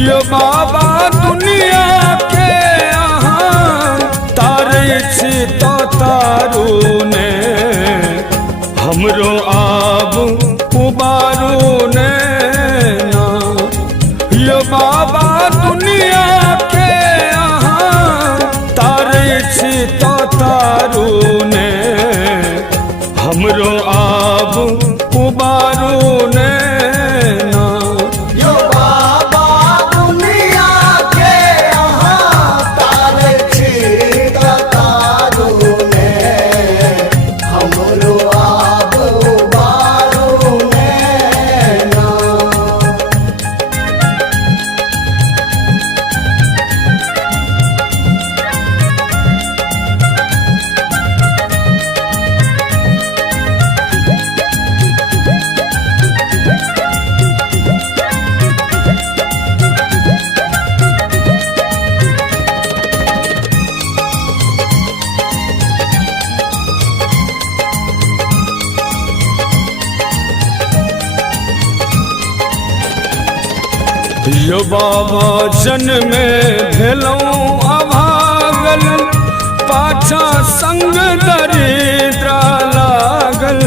यो बाबा दुनिया के अहाँ तारे छी तो तारू ने हमरो आब उबारू ने ना। यो बाबा दुनिया के अहाँ तारे छी तो तारू ने हमरो आब उबारू ने ना। यो बाबा दुनिया के अहाँ तारे छी तो तारू ने हमरो आब उबारू ने ना। यो बाबा जन्मे भेलौं अभागल पाछा संग दरिद्रा लागल।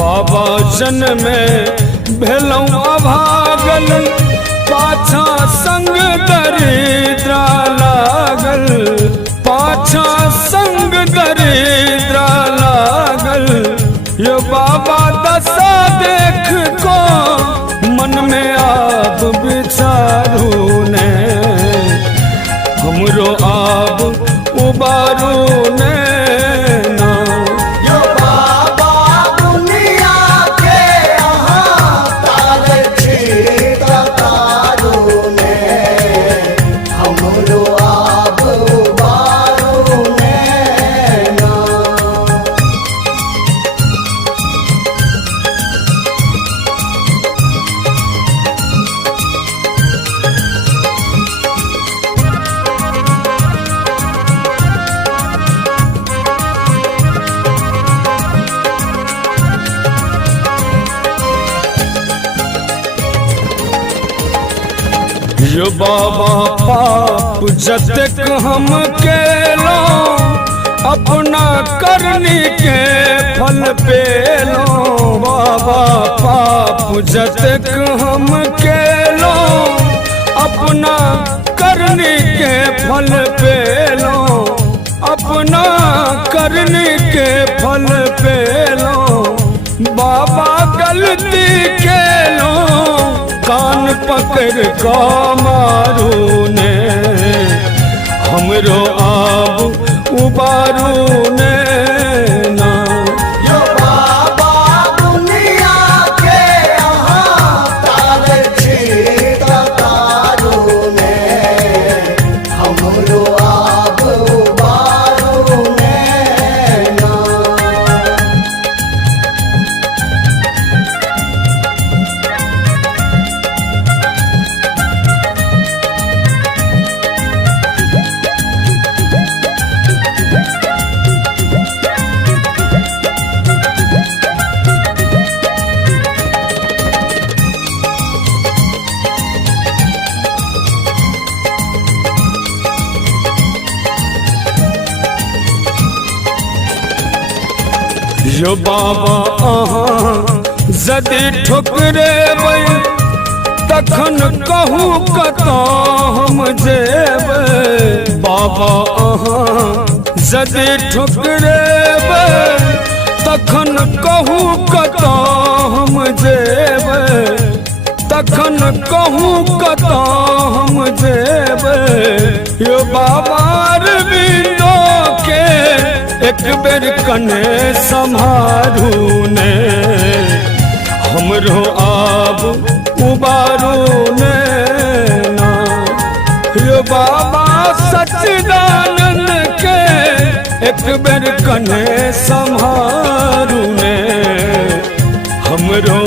बाबा जन्मे भेलौं अभागल पाछा संग दरिद्रा लागल। पाछा संग दरिद्रा लागल। यो बाबा दशा देख को मन में आब बिचारू ने हमरो आब उबारू ने ना। यो बाबा दुनिया के अहाँ तारे छी तो तारू ने हमरो आब उबारू ने ना। यो बाबा पाप जतक हम केलों अपना करनी के फल पेलों। बाबा पाप जतक हम केलों अपना करनी के फल पेलों। अपना करनी के फल पेलों। बाबा गलती केलों कान पकड़ को मारू ने हमरो आब उबारू ने ना। यो बाबा दुनिया के अहाँ तारे छी तो तारू ने हमरो आब उबारू ने ना। यो बाबा अहाँ जदि ठुकरेबै तखन कहू कतऽ हम जेबै। बाबा अहाँ जदि ठुकरेबै तखन कहू कतऽ हम जेबै। तखन कहू कतऽ हम जेबै। यो बाबा अरविंदो के एक बेर कने सम्हारू ने हमरो आब उबारू ने ना। यो बाबा सच्चिदानंद के एक बेर कने सम्हारू ने हमरो